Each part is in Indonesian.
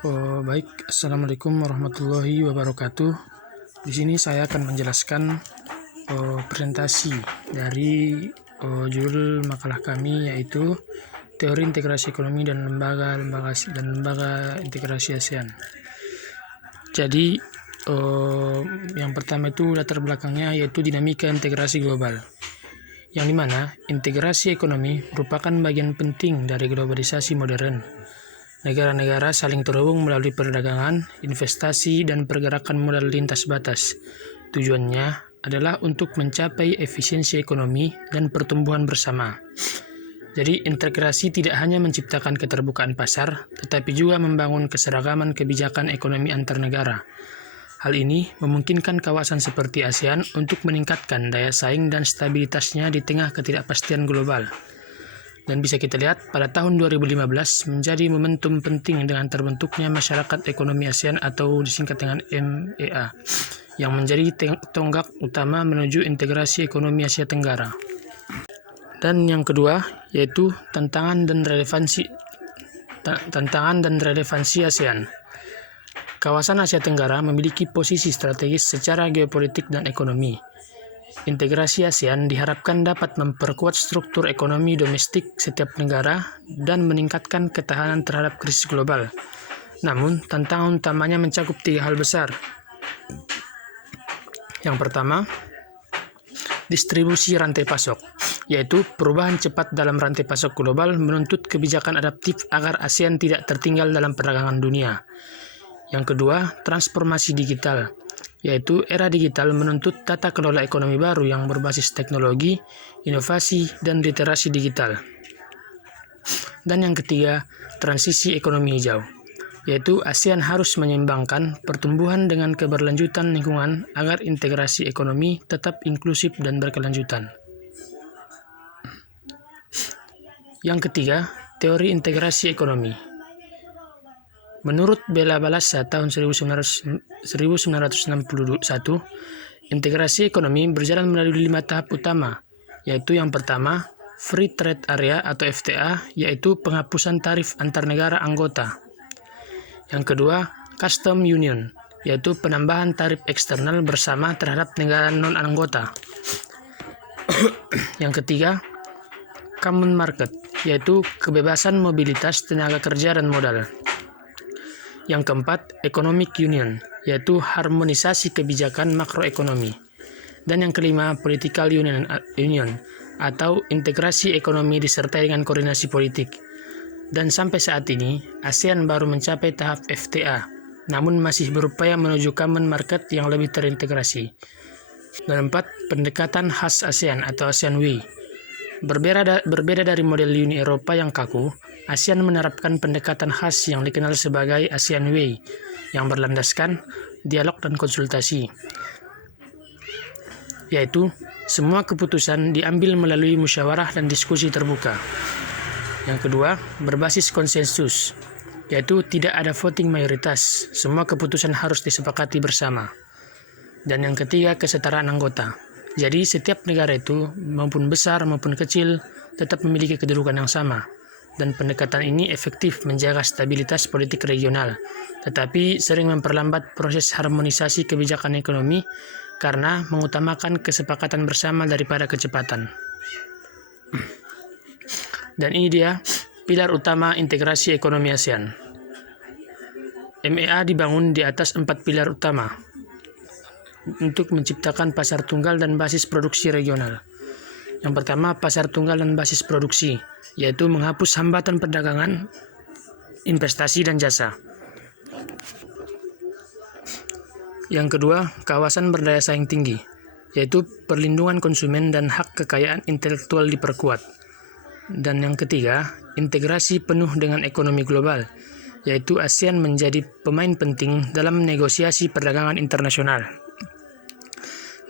Baik, Assalamualaikum warahmatullahi wabarakatuh. Di sini saya akan menjelaskan presentasi dari judul makalah kami, yaitu Teori Integrasi Ekonomi dan Lembaga Integrasi ASEAN. Jadi, yang pertama itu latar belakangnya, yaitu dinamika integrasi global, yang dimana integrasi ekonomi merupakan bagian penting dari globalisasi modern. Negara-negara saling terhubung melalui perdagangan, investasi, dan pergerakan modal lintas batas. Tujuannya adalah untuk mencapai efisiensi ekonomi dan pertumbuhan bersama. Jadi, integrasi tidak hanya menciptakan keterbukaan pasar, tetapi juga membangun keseragaman kebijakan ekonomi antar negara. Hal ini memungkinkan kawasan seperti ASEAN untuk meningkatkan daya saing dan stabilitasnya di tengah ketidakpastian global. Dan bisa kita lihat pada tahun 2015 menjadi momentum penting dengan terbentuknya Masyarakat Ekonomi ASEAN atau disingkat dengan MEA, yang menjadi tonggak utama menuju integrasi ekonomi Asia Tenggara. Dan yang kedua yaitu tantangan dan relevansi ASEAN. Kawasan Asia Tenggara memiliki posisi strategis secara geopolitik dan ekonomi. Integrasi ASEAN diharapkan dapat memperkuat struktur ekonomi domestik setiap negara dan meningkatkan ketahanan terhadap krisis global. Namun, tantangan utamanya mencakup 3 hal besar. Yang pertama, distribusi rantai pasok, yaitu perubahan cepat dalam rantai pasok global menuntut kebijakan adaptif agar ASEAN tidak tertinggal dalam perdagangan dunia. Yang kedua, transformasi digital, yaitu era digital menuntut tata kelola ekonomi baru yang berbasis teknologi, inovasi, dan literasi digital. Dan yang ketiga, transisi ekonomi hijau, yaitu ASEAN harus menyeimbangkan pertumbuhan dengan keberlanjutan lingkungan agar integrasi ekonomi tetap inklusif dan berkelanjutan. Yang ketiga, teori integrasi ekonomi. Menurut Bella Balassa tahun 1961, integrasi ekonomi berjalan melalui 5 tahap utama, yaitu yang pertama, Free Trade Area atau FTA, yaitu penghapusan tarif antar negara anggota. Yang kedua, Custom Union, yaitu penambahan tarif eksternal bersama terhadap negara non-anggota. Yang ketiga, Common Market, yaitu kebebasan mobilitas tenaga kerja dan modal. Yang keempat, Economic Union, yaitu harmonisasi kebijakan makroekonomi. Dan yang kelima, Political Union atau integrasi ekonomi disertai dengan koordinasi politik. Dan sampai saat ini, ASEAN baru mencapai tahap FTA, namun masih berupaya menuju Common Market yang lebih terintegrasi. Dan empat, pendekatan khas ASEAN atau ASEAN Way. Berbeda dari model Uni Eropa yang kaku, ASEAN menerapkan pendekatan khas yang dikenal sebagai ASEAN Way, yang berlandaskan dialog dan konsultasi, yaitu semua keputusan diambil melalui musyawarah dan diskusi terbuka. Yang kedua, berbasis konsensus, yaitu tidak ada voting mayoritas, semua keputusan harus disepakati bersama. Dan yang ketiga, kesetaraan anggota. Jadi setiap negara itu, maupun besar maupun kecil, tetap memiliki kedudukan yang sama. Dan pendekatan ini efektif menjaga stabilitas politik regional, tetapi sering memperlambat proses harmonisasi kebijakan ekonomi karena mengutamakan kesepakatan bersama daripada kecepatan. Dan ini dia pilar utama integrasi ekonomi ASEAN. MEA dibangun di atas 4 pilar utama untuk menciptakan pasar tunggal dan basis produksi regional. Yang pertama, pasar tunggal dan basis produksi, yaitu menghapus hambatan perdagangan, investasi, dan jasa. Yang kedua, kawasan berdaya saing tinggi, yaitu perlindungan konsumen dan hak kekayaan intelektual diperkuat. Dan yang ketiga, integrasi penuh dengan ekonomi global, yaitu ASEAN menjadi pemain penting dalam negosiasi perdagangan internasional.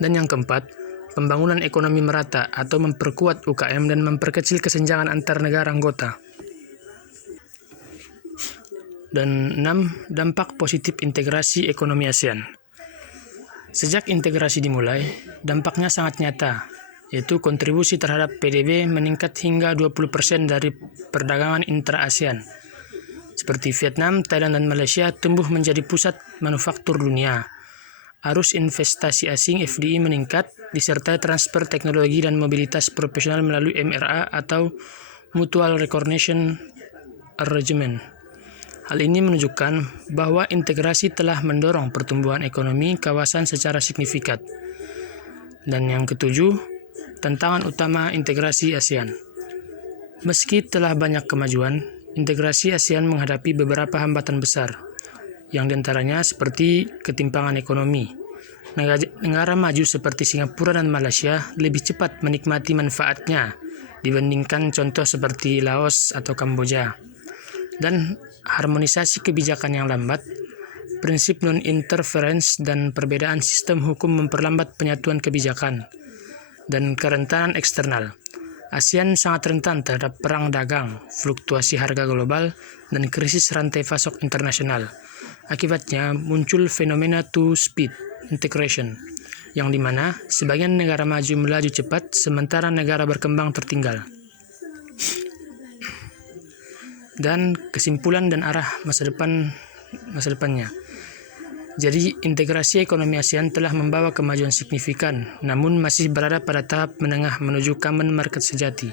Dan yang keempat, pembangunan ekonomi merata atau memperkuat UKM dan memperkecil kesenjangan antar negara anggota. Dan 6, dampak positif integrasi ekonomi ASEAN. Sejak integrasi dimulai, dampaknya sangat nyata, yaitu kontribusi terhadap PDB meningkat hingga 20% dari perdagangan intra-ASEAN. seperti Vietnam, Thailand, dan Malaysia tumbuh menjadi pusat manufaktur dunia. Arus investasi asing (FDI) meningkat, disertai transfer teknologi dan mobilitas profesional melalui MRA atau Mutual Recognition Arrangement. Hal ini menunjukkan bahwa integrasi telah mendorong pertumbuhan ekonomi kawasan secara signifikan. Dan yang ketujuh, tantangan utama integrasi ASEAN. Meski telah banyak kemajuan, integrasi ASEAN menghadapi beberapa hambatan besar, yang diantaranya seperti ketimpangan ekonomi. Negara maju seperti Singapura dan Malaysia lebih cepat menikmati manfaatnya dibandingkan contoh seperti Laos atau Kamboja. Dan harmonisasi kebijakan yang lambat, prinsip non-interference dan perbedaan sistem hukum memperlambat penyatuan kebijakan. Dan kerentanan eksternal. ASEAN sangat rentan terhadap perang dagang, fluktuasi harga global, dan krisis rantai pasok internasional. Akibatnya muncul fenomena two-speed integration, yang dimana sebagian negara maju melaju cepat, sementara negara berkembang tertinggal. Dan kesimpulan dan arah masa depannya. Jadi, integrasi ekonomi ASEAN telah membawa kemajuan signifikan, namun masih berada pada tahap menengah menuju common market sejati.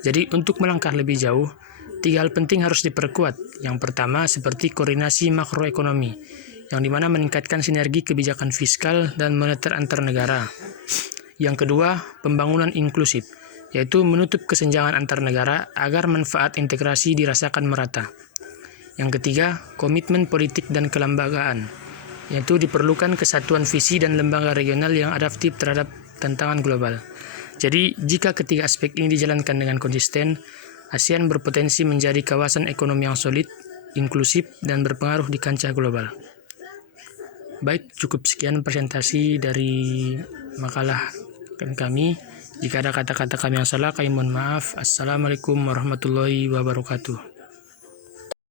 Jadi, untuk melangkah lebih jauh, 3 hal penting harus diperkuat. Yang pertama, seperti koordinasi makroekonomi, yang dimana meningkatkan sinergi kebijakan fiskal dan moneter antar negara. Yang kedua, pembangunan inklusif, yaitu menutup kesenjangan antar negara agar manfaat integrasi dirasakan merata. Yang ketiga, komitmen politik dan kelembagaan, yaitu diperlukan kesatuan visi dan lembaga regional yang adaptif terhadap tantangan global. Jadi, jika ketiga aspek ini dijalankan dengan konsisten, ASEAN berpotensi menjadi kawasan ekonomi yang solid, inklusif, dan berpengaruh di kancah global. Baik, cukup sekian presentasi dari makalah kami. Jika ada kata-kata kami yang salah, kami mohon maaf. Assalamualaikum warahmatullahi wabarakatuh.